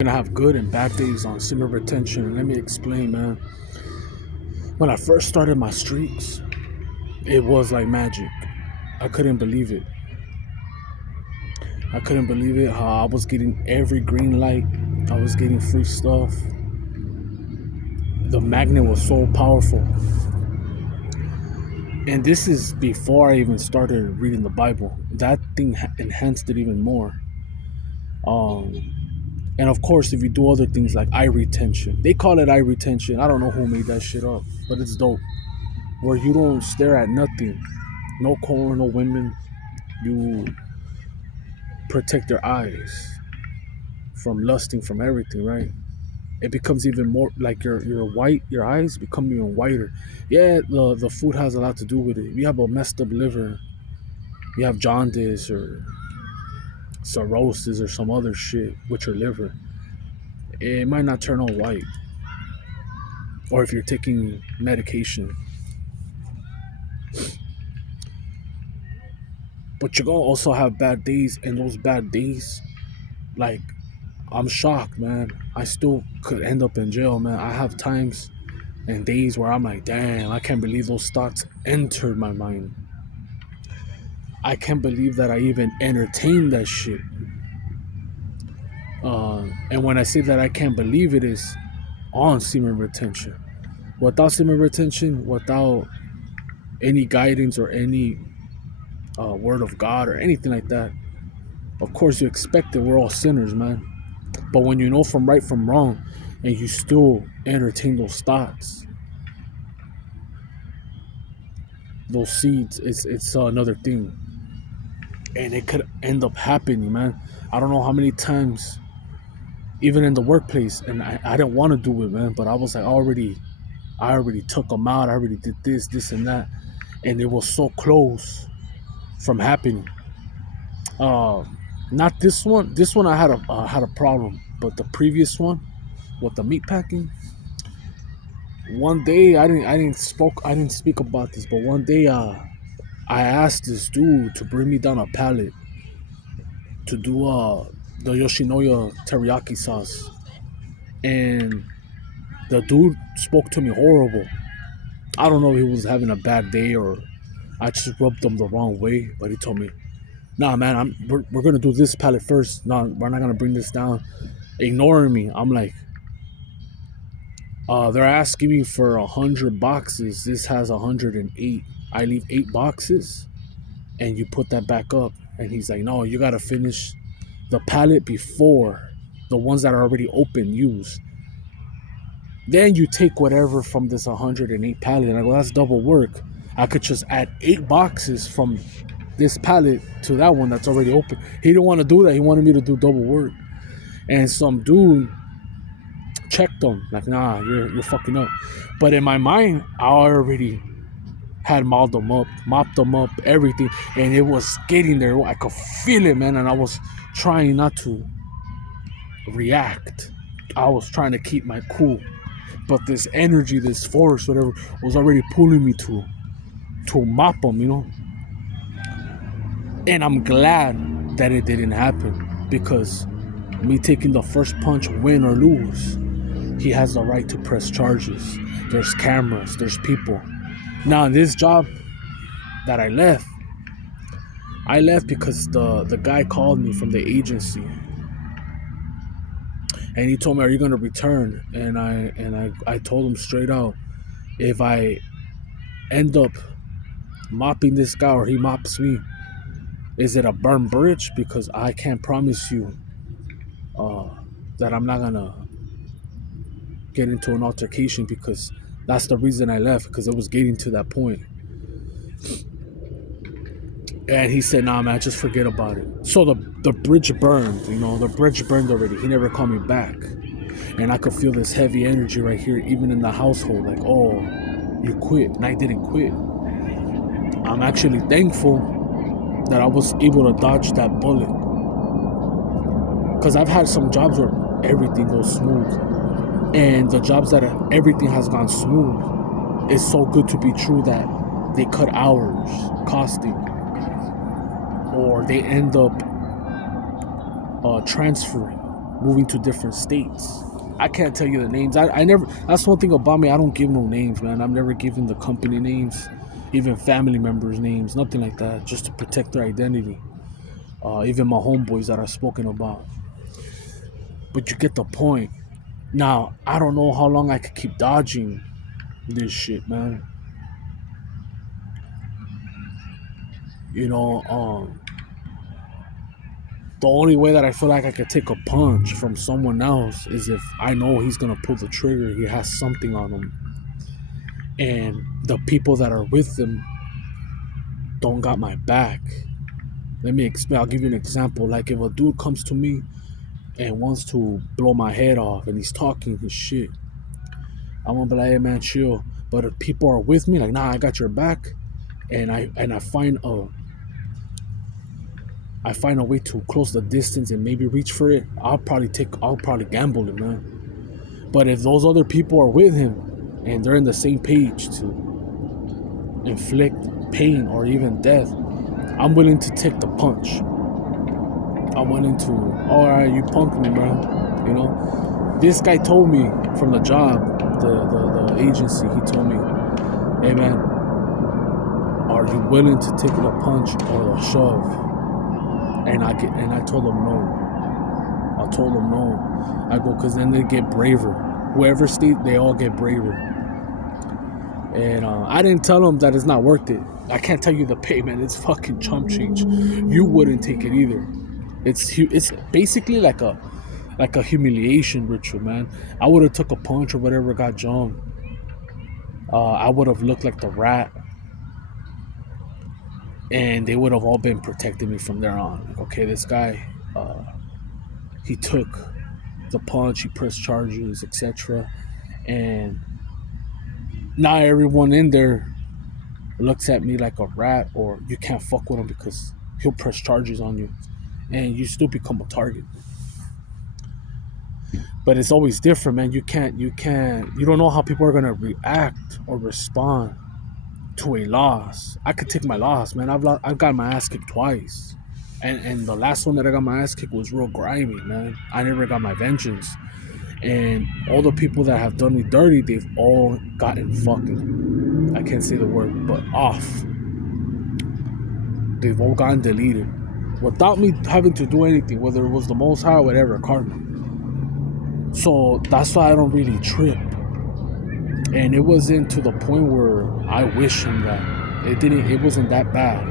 Gonna have good and bad days on semen retention. And let me explain, man. When I first started my streaks, it was like magic. I couldn't believe it. I couldn't believe it how I was getting every green light. I was getting free stuff. The magnet was so powerful. And this is before I even started reading the Bible. That thing enhanced it even more. And of course, if you do other things like eye retention, they call it eye retention. I don't know who made that shit up, but it's dope. Where you don't stare at nothing, no corn, no women. You protect your eyes from lusting from everything, right? It becomes even more like your eyes become even whiter. Yeah, the food has a lot to do with it. If you have a messed up liver, you have jaundice or cirrhosis or some other shit with your liver, it might not turn all white. Or if you're taking medication. But you're gonna also have bad days, and those bad days, like, I'm shocked, man. I still could end up in jail, man. I have times and days where I'm like, damn, I can't believe those thoughts entered my mind. I can't believe that I even entertained that shit. And when I say that I can't believe it, is on semen retention. Without semen retention, without any guidance or any word of God or anything like that, of course you expect it. We're all sinners, man. But when you know from right from wrong and you still entertain those thoughts, those seeds, it's another thing. And it could end up happening, man. I don't know how many times, even in the workplace, and I didn't want to do it, man, but I was like, I already took them out. I already did this and that. And it was so close from happening. Not this one. This one I had a problem, but the previous one with the meat packing. One day I didn't speak about this, but one day I asked this dude to bring me down a pallet to do the Yoshinoya teriyaki sauce, and the dude spoke to me horrible. I don't know if he was having a bad day or I just rubbed him the wrong way, but he told me, "Nah, man, we're gonna do this pallet first. Nah, we're not gonna bring this down." Ignoring me, I'm like, they're asking me for 100 boxes. This has 108. I leave 8 boxes, and you put that back up. And he's like, "No, you gotta finish the pallet before the ones that are already open use. Then you take whatever from this 108 pallet." And I go, "That's double work. I could just add 8 boxes from this pallet to that one that's already open." He didn't want to do that. He wanted me to do double work. And some dude checked him like, "Nah, you're fucking up." But in my mind, I already had mopped them up, everything, and it was getting there. I could feel it, man, and I was trying not to react. I was trying to keep my cool, but this energy, this force, whatever, was already pulling me to mop them, And I'm glad that it didn't happen, because me taking the first punch, win or lose, he has the right to press charges. There's cameras, there's people. Now, in this job that I left because the guy called me from the agency, and he told me, "Are you gonna return?" And I told him straight out, if I end up mopping this guy or he mops me, is it a burn bridge? Because I can't promise you that I'm not gonna get into an altercation, because that's the reason I left, because it was getting to that point. And he said, "Nah, man, just forget about it." So the bridge burned, the bridge burned already. He never called me back. And I could feel this heavy energy right here, even in the household, like, "Oh, you quit." And I didn't quit. I'm actually thankful that I was able to dodge that bullet. Because I've had some jobs where everything goes smooth. And the jobs that everything has gone smooth, it's so good to be true that they cut hours, costing, or they end up transferring. moving to different states. I can't tell you the names. I never. That's one thing about me. I don't give no names, man. I've never given the company names, even family members' names, nothing like that, just to protect their identity. Even my homeboys that I've spoken about. But you get the point. Now, I don't know how long I could keep dodging this shit, man. You know, the only way that I feel like I could take a punch from someone else is if I know he's gonna pull the trigger. He has something on him, and the people that are with him don't got my back. Let me explain. I'll give you an example. Like if a dude comes to me and wants to blow my head off, and he's talking his shit, I'm gonna be like, "Hey man, chill." But if people are with me, like, "Nah, I got your back," and I find a way to close the distance and maybe reach for it, I'll probably gamble it, man. But if those other people are with him and they're in the same page to inflict pain or even death, I'm willing to take the punch. I'm willing to, all right, you punked me, bro. You know, this guy told me from the job, the agency, he told me, "Hey man, are you willing to take the punch or the shove?" And I told him no. I told them no. I go, because then they get braver. Whoever stayed, they all get braver. And I didn't tell them that it's not worth it. I can't tell you the pay, man. It's fucking chump change. You wouldn't take it either. It's basically like a humiliation ritual, man. I would have took a punch or whatever, got jumped. I would have looked like the rat, and they would have all been protecting me from there on. Like, okay, this guy, he took the punch, he pressed charges, etc. And not everyone in there looks at me like a rat, or you can't fuck with him because he'll press charges on you, and you still become a target. But it's always different, man. You don't know how people are gonna react or respond to a loss. I could take my loss, man. I've got my ass kicked twice, and the last one that I got my ass kicked was real grimy, man. I never got my vengeance, and all the people that have done me dirty, they've all gotten fucking, I can't say the word, but off. They've all gotten deleted without me having to do anything, whether it was the Most High or whatever, karma. So that's why I don't really trip. And it wasn't to the point where I wish him that. It wasn't that bad.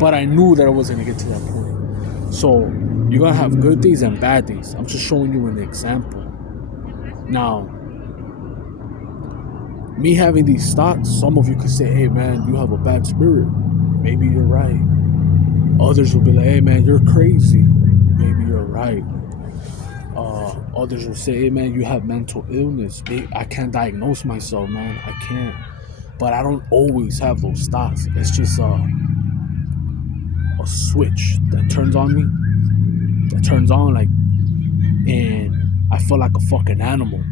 But I knew that I wasn't gonna get to that point. So you're gonna have good days and bad days. I'm just showing you an example. Now, me having these thoughts, some of you could say, "Hey man, you have a bad spirit." Maybe you're right. Others will be like, "Hey man, you're crazy." Maybe you're right. Others will say, "Hey man, you have mental illness." I can't diagnose myself, man. I can't. But I don't always have those thoughts. It's just a switch that turns on me. That turns on, like, and I feel like a fucking animal.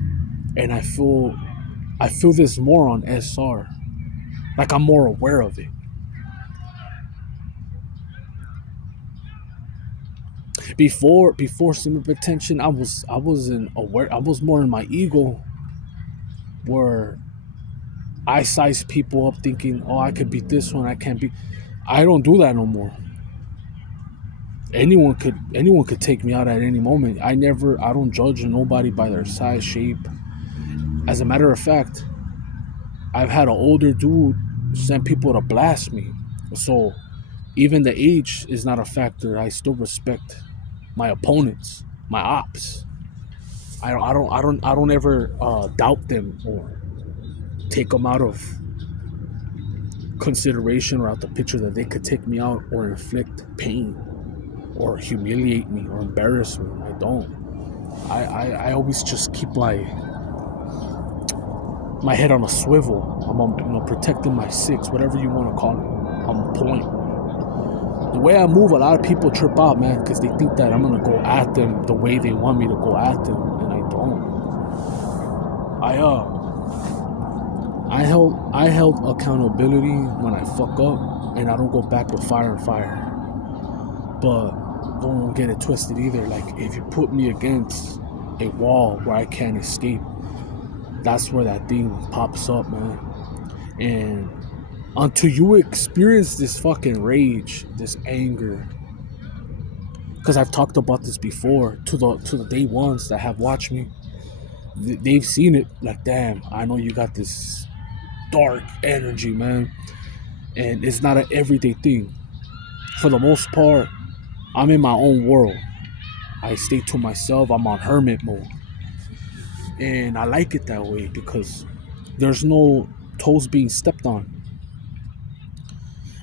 And I feel this more on SR. Like I'm more aware of it. Before semi-retention, I wasn't aware. I was more in my ego, where I size people up thinking, "Oh, I could beat this one, I can't beat." I don't do that no more. Anyone could take me out at any moment. I don't judge nobody by their size, shape. As a matter of fact, I've had an older dude send people to blast me. So even the age is not a factor. I still respect my opponents, my ops. I don't ever doubt them or take them out of consideration or out the picture that they could take me out or inflict pain or humiliate me or embarrass me. I don't. I always just keep my head on a swivel. I'm protecting my six, whatever you want to call it. I'm on point. The way I move, a lot of people trip out, man, because they think that I'm gonna go at them the way they want me to go at them, and I don't. I held accountability when I fuck up, and I don't go back with fire and fire. But don't get it twisted either. Like, if you put me against a wall where I can't escape, that's where that thing pops up, man. And until you experience this fucking rage, this anger, because I've talked about this before to the day ones that have watched me, they've seen it. Like, damn, I know you got this dark energy, man, and it's not an everyday thing. For the most part, I'm in my own world. I stay to myself. I'm on hermit mode, and I like it that way because there's no toes being stepped on.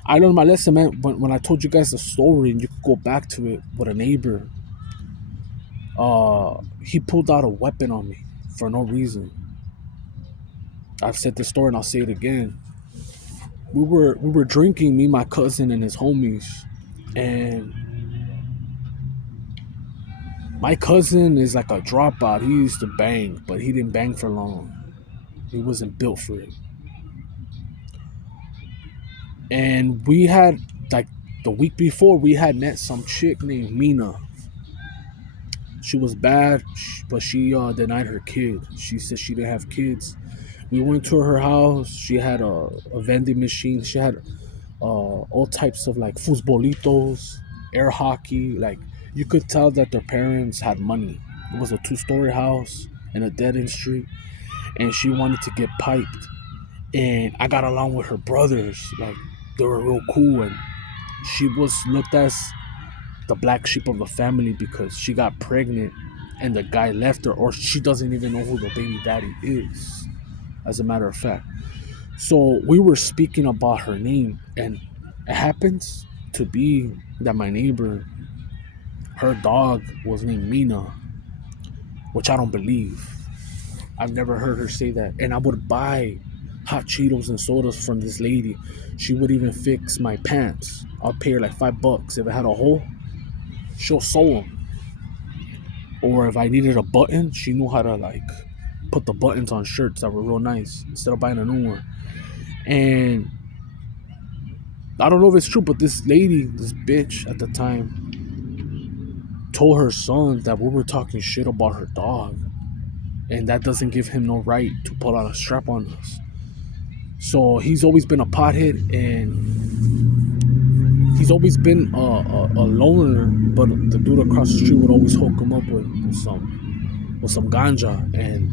I learned my lesson, man. When I told you guys the story, and you could go back to it with a neighbor, he pulled out a weapon on me for no reason. I've said this story and I'll say it again. We were drinking, me, my cousin, and his homies, and my cousin is like a dropout. He used to bang, but he didn't bang for long. He wasn't built for it. And we had, like, the week before, we had met some chick named Mina. She was bad, but she denied her kid. She said she didn't have kids. We went to her house. She had a vending machine. She had all types of, like, fútbolitos, air hockey. Like, you could tell that their parents had money. It was a 2-story house in a dead end street, and she wanted to get piped. And I got along with her brothers. Like, they were real cool, and she was looked as the black sheep of the family because she got pregnant and the guy left her, or she doesn't even know who the baby daddy is, as a matter of fact. So we were speaking about her name, and it happens to be that my neighbor, her dog was named Mina, which I don't believe. I've never heard her say that. And I would buy hot Cheetos and sodas from this lady. She would even fix my pants. I'll pay her like $5. If it had a hole, she'll sew them. Or if I needed a button, she knew how to, like, put the buttons on shirts that were real nice instead of buying a new one. And I don't know if it's true, but this lady, this bitch at the time, told her son that we were talking shit about her dog, and that doesn't give him no right to pull out a strap on us. So he's always been a pothead, and he's always been a loner. But the dude across the street would always hook him up with some ganja, and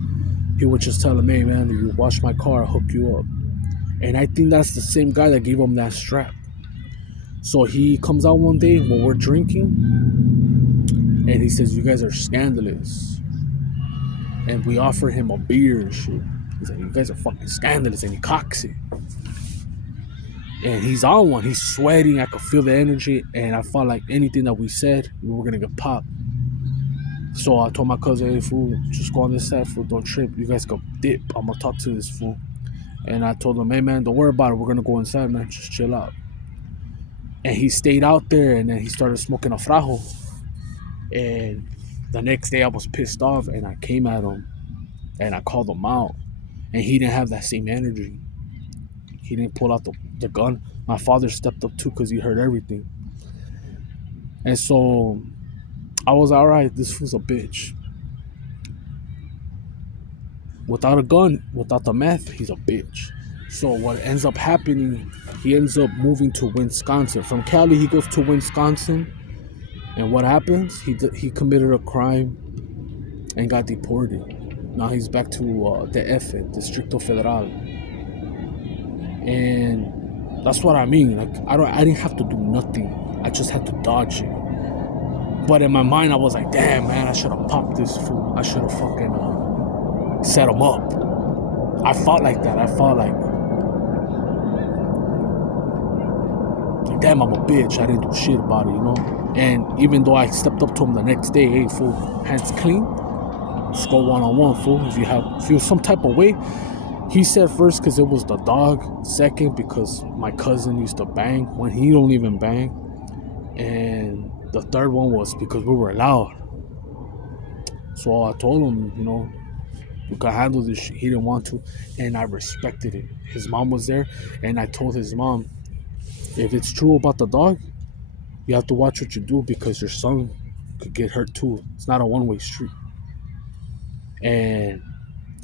he would just tell him, "Hey man, if you wash my car, I'll hook you up." And I think that's the same guy that gave him that strap. So he comes out one day when we're drinking, and he says, "You guys are scandalous." And we offer him a beer and shit. He's like, "You guys are fucking scandalous," and he cocks it. And he's on one. He's sweating. I could feel the energy, and I felt like anything that we said, we were gonna get popped. So I told my cousin, "Hey fool, just go on this side, fool. Don't trip. You guys go dip. I'm gonna talk to this fool." And I told him, "Hey man, don't worry about it. We're gonna go inside, man. Just chill out." And he stayed out there, and then he started smoking a frajo. And the next day I was pissed off, and I came at him, and I called him out. And he didn't have that same energy. He didn't pull out the gun. My father stepped up too because he heard everything. And so I was all right. This fool's a bitch. Without a gun, without the meth, he's a bitch. So what ends up happening, he ends up moving to Wisconsin. From Cali, he goes to Wisconsin. And what happens? He committed a crime and got deported. Now he's back to DF, Distrito Federal. And that's what I mean. Like, I didn't have to do nothing. I just had to dodge it. But in my mind, I was like, damn, man, I should have popped this fool. I should have fucking set him up. I felt like that. I felt like, damn, I'm a bitch. I didn't do shit about it, you know? And even though I stepped up to him the next day, "Hey, fool, hands clean. Just go one-on-one, fool. If you feel some type of way." He said first because it was the dog. Second, because my cousin used to bang when he don't even bang. And the third one was because we were loud. So I told him, you know, you can handle this shit. He didn't want to, and I respected it. His mom was there, and I told his mom, if it's true about the dog, You have to watch what you do because your son could get hurt too. It's not a one-way street. And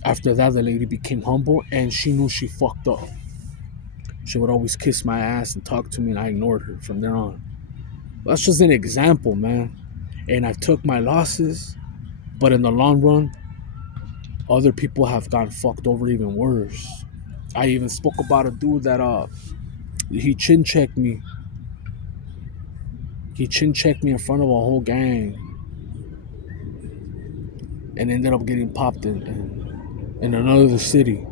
after that, the lady became humble and she knew she fucked up. She would always kiss my ass and talk to me, and I ignored her from there on. That's just an example, man. And I took my losses, but in the long run, other people have gotten fucked over even worse. I even spoke about a dude that he chin checked me. He chin checked me in front of a whole gang and ended up getting popped in another city.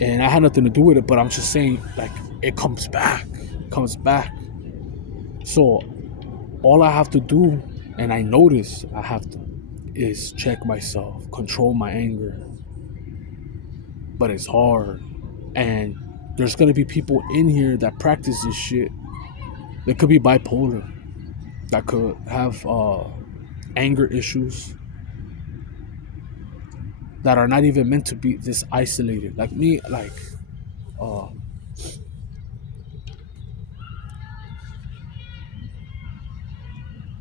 And I had nothing to do with it, but I'm just saying, like, it comes back. It comes back. So all I have to do, and I notice I have to, is check myself, control my anger. But it's hard. And there's gonna be people in here that practice this shit. They could be bipolar, that could have anger issues, that are not even meant to be this isolated. Like me, like uh,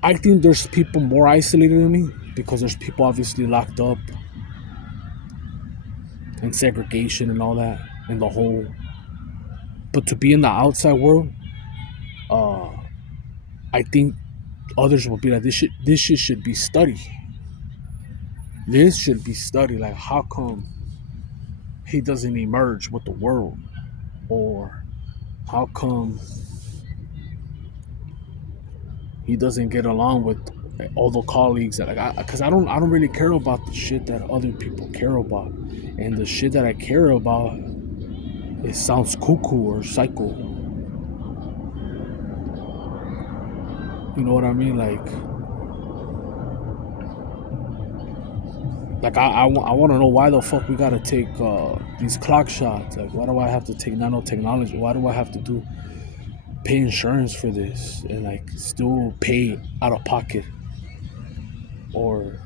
I think there's people more isolated than me because there's people obviously locked up and segregation and all that in the whole. But to be in the outside world, uh, I think others will be like, this shit should be studied. This should be studied. Like, how come he doesn't emerge with the world, or how come he doesn't get along with all the colleagues that, like, because I don't really care about the shit that other people care about, and the shit that I care about, it sounds cuckoo or psycho. You know what I mean? Like I want to know why the fuck we gotta take these clock shots. Like, why do I have to take nanotechnology? Why do I have to pay insurance for this and like still pay out of pocket? Or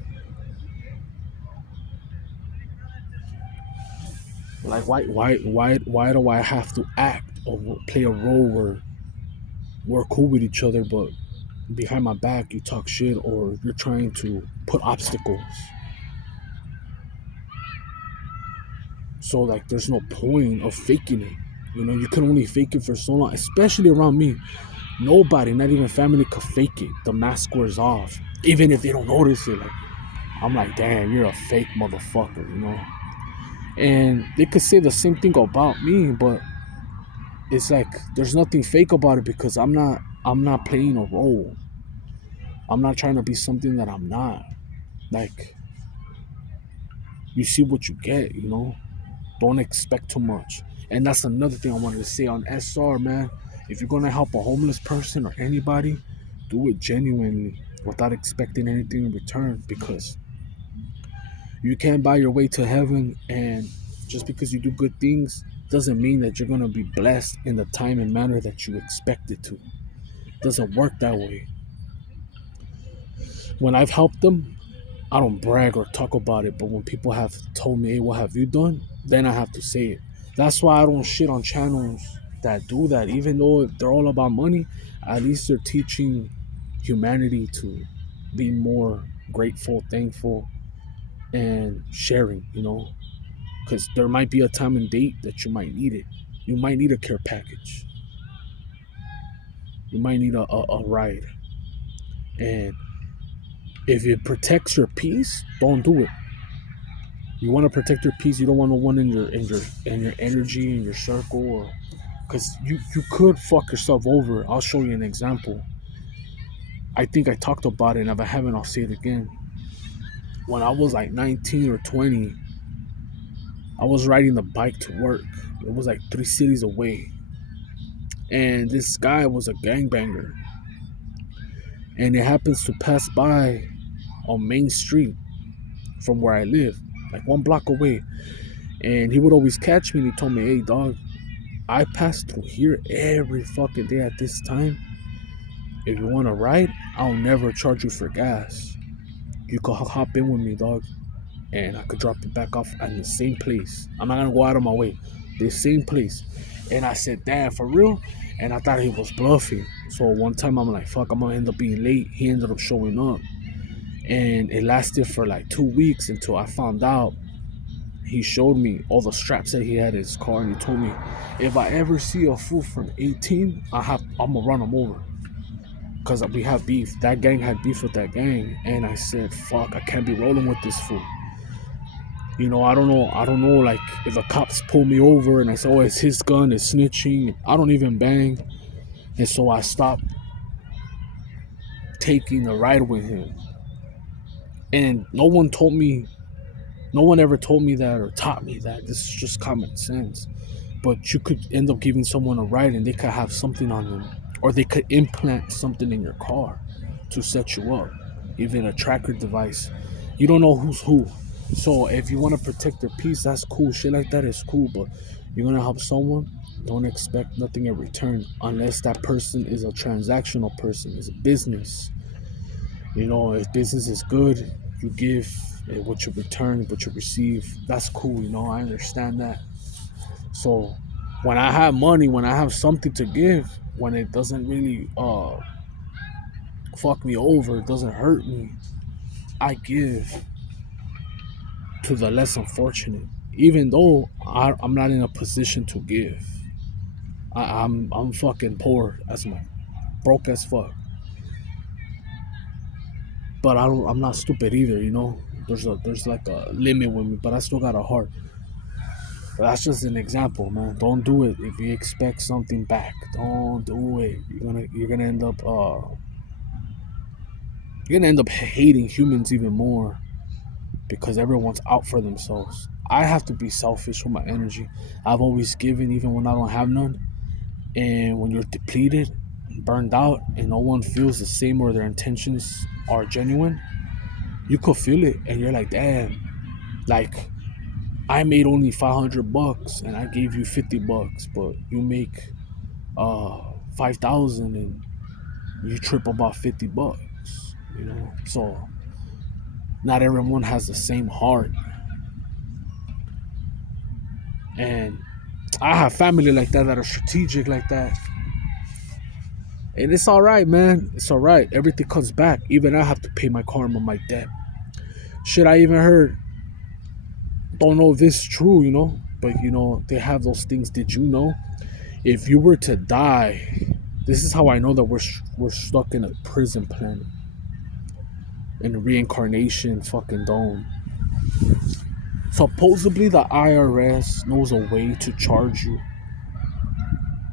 like, why do I have to act or play a role where we're cool with each other, but behind my back you talk shit, or you're trying to put obstacles? So like, there's no point of faking it. You know, you can only fake it for so long, especially around me. Nobody, not even family, could fake it. The mask wears off, even if they don't notice it. Like, I'm like, damn, you're a fake motherfucker, you know. And they could say the same thing about me, but it's like there's nothing fake about it because I'm not playing a role. I'm not trying to be something that I'm not. Like, you see what you get, you know. Don't expect too much. And that's another thing I wanted to say on SR, man. If you're gonna help a homeless person or anybody, do it genuinely without expecting anything in return, because you can't buy your way to heaven, and just because you do good things doesn't mean that you're gonna be blessed in the time and manner that you expect it to. It doesn't work that way. When I've helped them, I don't brag or talk about it, but when people have told me, hey, what have you done? Then I have to say it. That's why I don't shit on channels that do that. Even though they're all about money, at least they're teaching humanity to be more grateful, thankful, and sharing, you know? Because there might be a time and date that you might need it. You might need a care package. You might need a ride. And if it protects your peace, don't do it. You want to protect your peace. You don't want no one in your energy, in your circle, or because you could fuck yourself over. I'll show you an example. I think I talked about it, and if I haven't, I'll say it again. When I was like 19 or 20, I was riding the bike to work. It was like 3 cities away, and this guy was a gangbanger, and it happens to pass by on Main Street from where I live, like 1 block away. And he would always catch me, and he told me, "Hey, dog, I pass through here every fucking day at this time. If you want to ride, I'll never charge you for gas. You could hop in with me, dog, and I could drop you back off at the same place. I'm not gonna go out of my way. The same place." And I said, damn, for real? And I thought he was bluffing. So one time I'm like, fuck, I'm gonna end up being late. He ended up showing up. And it lasted for like 2 weeks until I found out. He showed me all the straps that he had in his car, and he told me, if I ever see a fool from 18, I'm gonna run him over. Cause we have beef. That gang had beef with that gang. And I said, fuck, I can't be rolling with this fool. I don't know, like, if the cops pull me over and I say, oh, it's his gun, it's snitching. I don't even bang. And so I stopped taking the ride with him. And no one ever told me that or taught me that. This is just common sense. But you could end up giving someone a ride and they could have something on them. Or they could implant something in your car to set you up. Even a tracker device. You don't know who's who. So if you want to protect their peace, that's cool. Shit like that is cool. But you're going to help someone, don't expect nothing in return. Unless that person is a transactional person. It's a business. If business is good, you give what you return, what you receive. That's cool. I understand that. So when I have money, when I have something to give, when it doesn't really fuck me over, it doesn't hurt me, I give to the less unfortunate. Even though I'm not in a position to give, I'm fucking poor as my broke as fuck. But I'm not stupid either. There's like a limit with me, but I still got a heart. But that's just an example, man. Don't do it if you expect something back. Don't do it. You're gonna end up hating humans even more because everyone's out for themselves. I have to be selfish with my energy. I've always given even when I don't have none. And when you're depleted, burned out, and no one feels the same or their intentions are genuine, you could feel it and you're like, damn, like I made only $500 and I gave you $50, but you make 5,000 and you trip about $50. So not everyone has the same heart. And I have family like that are strategic like that. And it's all right, man. It's all right. Everything comes back. Even I have to pay my karma, my debt. Shit, I even heard. Don't know if this is true. But they have those things. Did you know? If you were to die, this is how I know that we're stuck in a prison planet, in a reincarnation fucking dome. Supposedly, the IRS knows a way to charge you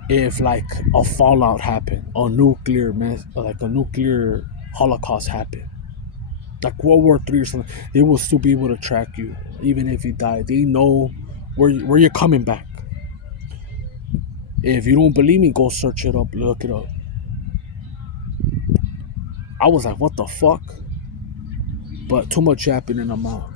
if like a fallout happened, like a nuclear holocaust happened, like World War III or something. They will still be able to track you even if you die. They know where you're coming back. If you don't believe me, go search it up, look it up. I was like, what the fuck? But too much yapping and I'm out.